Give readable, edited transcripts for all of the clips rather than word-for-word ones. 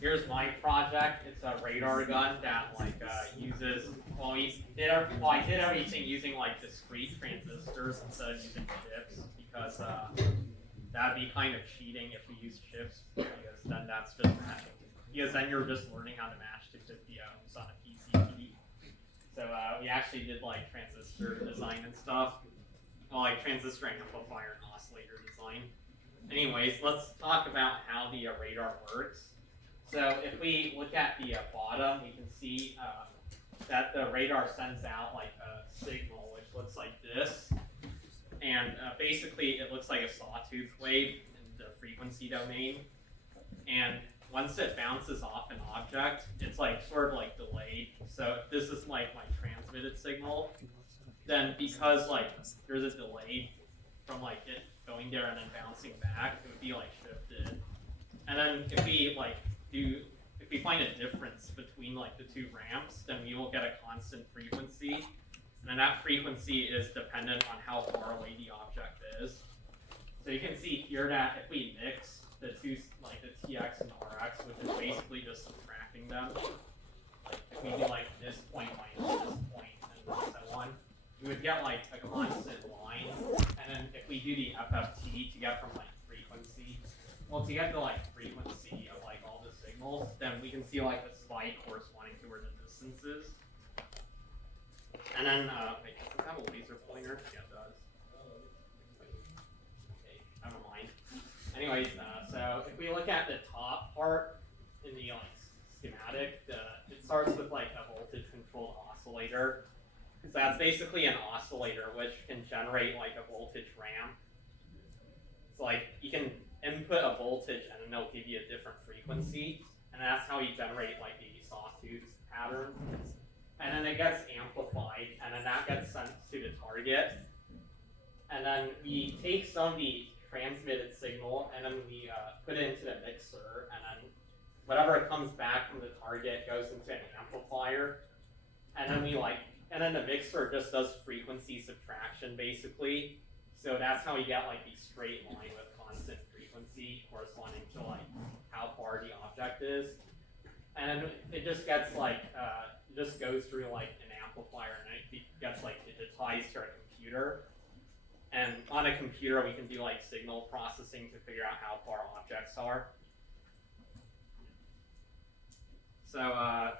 here's my project. It's a radar gun that uses, I did everything using like discrete transistors instead of using chips because that'd be kind of cheating if we use chips because then that's just matching. Because then you're just learning how to match to 50 ohms on a PCB. So we actually did like transistor design and stuff, like transistor amplifier and oscillator design. Anyways, let's talk about how the radar works. So if we look at the bottom, we can see that the radar sends out like a signal which looks like this. And basically it looks like a sawtooth wave in the frequency domain. And once it bounces off an object, it's like sort of like delayed. So if this is like my transmitted signal, then because like there's a delay from like it going there and then bouncing back, it would be like shifted. And then if we find a difference between like the two ramps, then we will get a constant frequency. And then that frequency is dependent on how far away the object is. So you can see here that if we mix the two, like the TX and RX, which is basically just subtracting them, like if we do like this point minus this point and so on, we would get like a constant line. And then if we do the FFT to get from like frequency, to get the like frequency of like all the signals, then we can see like a slide corresponding to where the distance is. And then, wait, does it have a laser pointer? Yeah, it does. Okay, never mind. Anyways, so if we look at the top part in the schematic, it starts with like a voltage controlled oscillator. So that's basically an oscillator which can generate like a voltage ramp. So like you can input a voltage and then it'll give you a different frequency, and that's how you generate like the sawtooth pattern. And then it gets amplified, and then that gets sent to the target. And then we take some of the transmitted signal, and then we put it into the mixer, and then whatever comes back from the target goes into an amplifier. And then the mixer just does frequency subtraction basically. So that's how you get like the straight line with constant frequency corresponding to like how far the object is. And then it just gets like, it just goes through like an amplifier and it gets like digitized to a computer. And on a computer we can do like signal processing to figure out how far objects are. So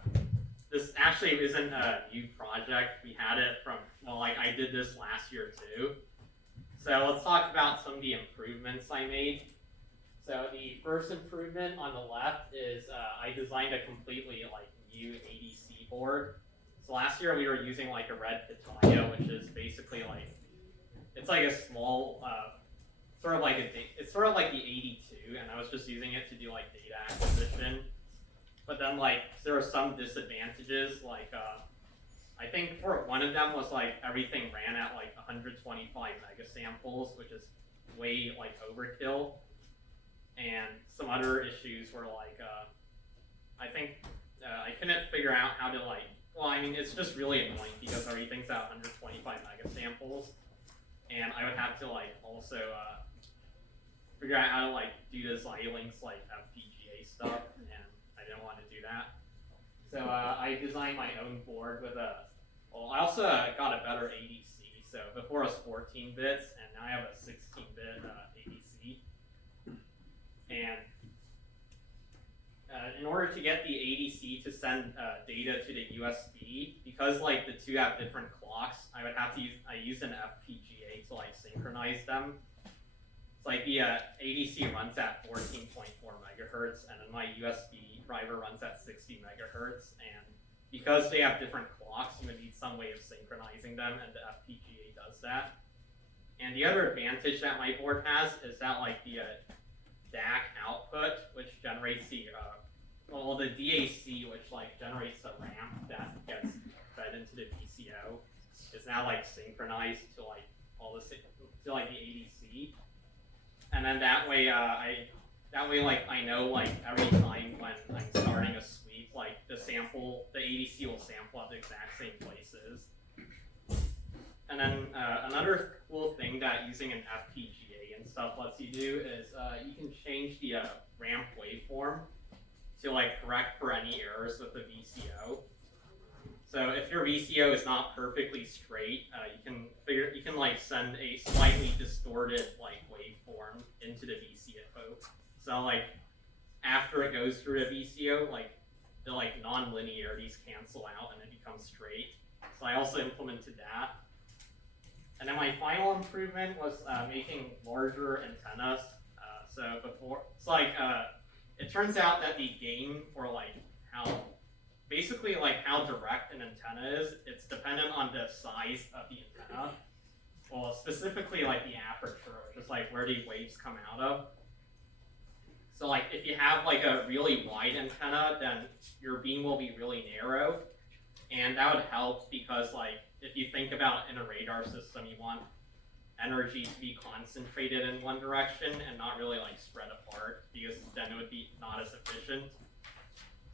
this actually isn't a new project. We had it from, I did this last year too. So let's talk about some of the improvements I made. So the first improvement on the left is I designed a completely like new ADC board. So last year we were using like a red Pitaya, which is basically like, it's like a small, it's sort of like the 82, and I was just using it to do like data acquisition. But then like there are some disadvantages, like I think for one of them was like everything ran at like 125 megasamples, which is way like overkill. And some other issues were like, I think I couldn't figure out how to like, it's just really annoying because everything's at 125 megasamples. And I would have to like also figure out how to like do the Xilinx like FPGA stuff, and I didn't want to do that. So I designed my own board with I also got a better ADC. So before it was 14 bits, and now I have a 16-bit ADC. And in order to get the ADC to send data to the USB, because like the two have different clocks, I use an FPGA to like synchronize them. It's like the ADC runs at 14.4 megahertz, and then my USB driver runs at 60 megahertz. And because they have different clocks, you would need some way of synchronizing them, and the FPGA does that. And the other advantage that my board has is that like the DAC output, which generates the DAC, which like generates the ramp that gets fed into the VCO, is now like synchronized to like to like the ADC, and then that way I know like every time when I'm starting a sweep, like the ADC will sample at the exact same places. And then another cool thing that using an FPGA and stuff lets you do is you can change the ramp waveform. to like correct for any errors with the VCO. So if your VCO is not perfectly straight, you can like send a slightly distorted like waveform into the VCO. So like after it goes through the VCO, like the like non-linearities cancel out and it becomes straight. So I also implemented that. And then my final improvement was making larger antennas. It turns out that the gain for like basically like how direct an antenna is, it's dependent on the size of the antenna. Well, specifically like the aperture, which is like where the waves come out of. So like if you have like a really wide antenna, then your beam will be really narrow. And that would help because like if you think about in a radar system, you want energy to be concentrated in one direction and not really like spread apart, because then it would be not as efficient.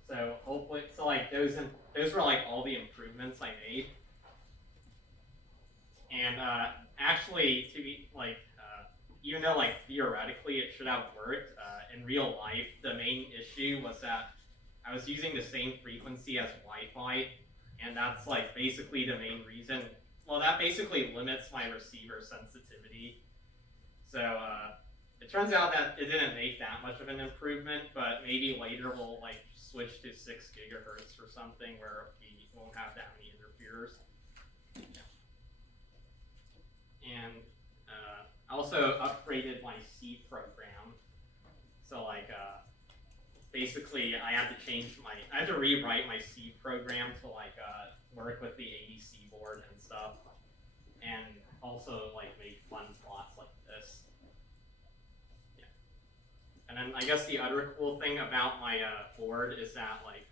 So hopefully, so like those were like all the improvements I made. And actually, to be like, even though like theoretically it should have worked, in real life the main issue was that I was using the same frequency as Wi-Fi, and that's like basically the main reason. Well, that basically limits my receiver sensitivity. So it turns out that it didn't make that much of an improvement, but maybe later we'll like switch to 6 gigahertz or something where we won't have that many interferers. And I also upgraded my C program. So like basically I had to rewrite my C program to like work with the ADC board and stuff, and also like make fun plots like this. Yeah. And then I guess the other cool thing about my board is that like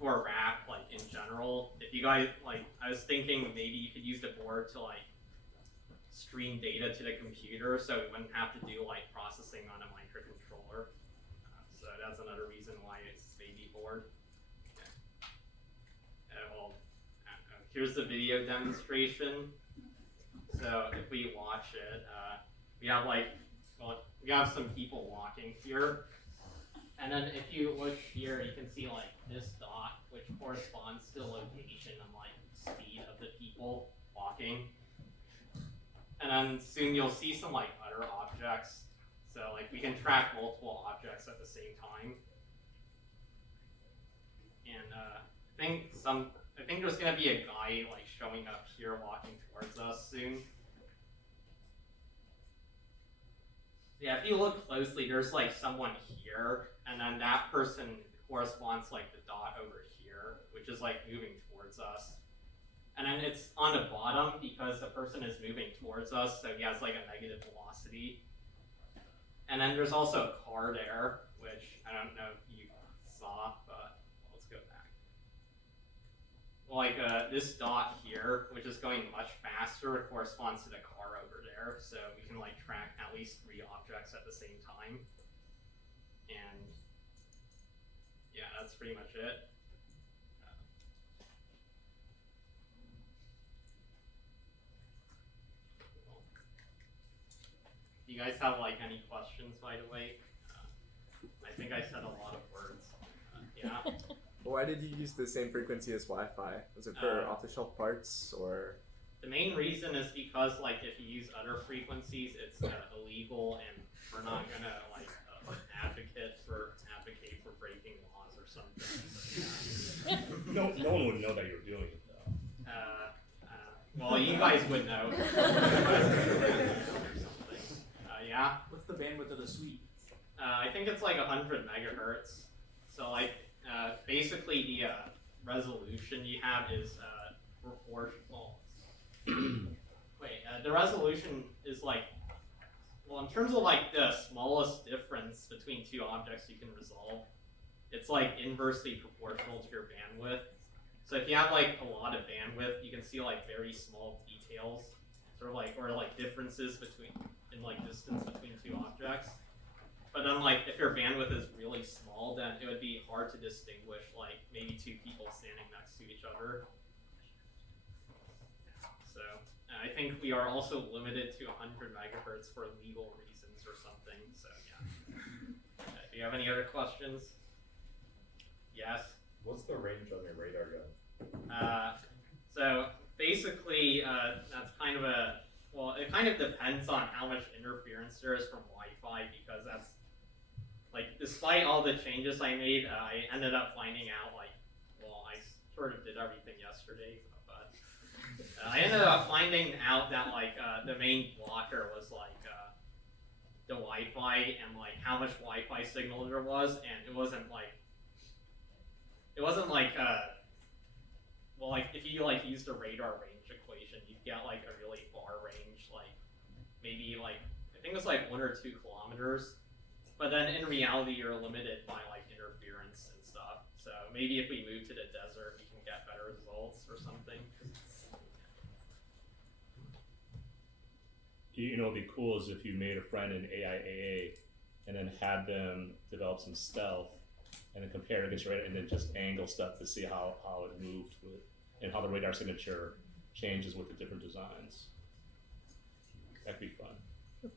for RAP, like in general, if you guys like, I was thinking maybe you could use the board to like stream data to the computer, so we wouldn't have to do like processing on a microcontroller. So that's another reason why it's baby board. Okay. Here's the video demonstration. So if we watch it, we have some people walking here. And then if you look here, you can see like this dot, which corresponds to the location and like speed of the people walking. And then soon you'll see some like other objects. So like we can track multiple objects at the same time. And I think there's gonna be a guy like showing up here walking towards us soon. Yeah, if you look closely, there's like someone here, and then that person corresponds like the dot over here, which is like moving towards us. And then it's on the bottom because the person is moving towards us, so he has like a negative velocity. And then there's also a car there, which I don't know if you saw, but let's go back. Like this dot here, which is going much faster, corresponds to the car over there, so we can like track at least 3 objects at the same time. And yeah, that's pretty much it. Do you guys have like any questions, by the way? I think I said a lot of words. Yeah. Why did you use the same frequency as Wi-Fi? Was it for off-the-shelf parts, or? The main reason is because like if you use other frequencies, it's illegal, and we're not gonna like advocate for breaking laws or something. No one would know that you were doing it though. Well, you guys would know. Yeah. What's the bandwidth of the suite? I think it's like 100 megahertz. So like basically the resolution you have is proportional. The resolution is like, well, in terms of like the smallest difference between 2 objects you can resolve, it's like inversely proportional to your bandwidth. So if you have like a lot of bandwidth, you can see like very small details, or like differences in like distance between 2 objects. But then like if your bandwidth is really small, then it would be hard to distinguish like maybe 2 people standing next to each other. So I think we are also limited to 100 megahertz for legal reasons or something. So yeah. Do you have any other questions? the range on your radar gun? So basically, that's kind of it kind of depends on how much interference there is from Wi-Fi, because that's, like, despite all the changes I made, I ended up finding out, like, well, I sort of did everything yesterday, but I ended up finding out that, like, the main blocker was, like, the Wi-Fi and, like, how much Wi-Fi signal there was, and it wasn't like, well, like, if you, like, used a radar range equation, you'd get, like, a really far range, like, maybe, like, I think it was, like, 1 or 2 kilometers, but then in reality, you're limited by, like, interference and stuff, so maybe if we move to the desert, we can get better results or something. You know, what'd be cool is if you made a friend in AIAA and then had them develop some stealth and then compare it against your radar and then just angle stuff to see how it moved with, and how the radar signature changes with the different designs. That'd be fun.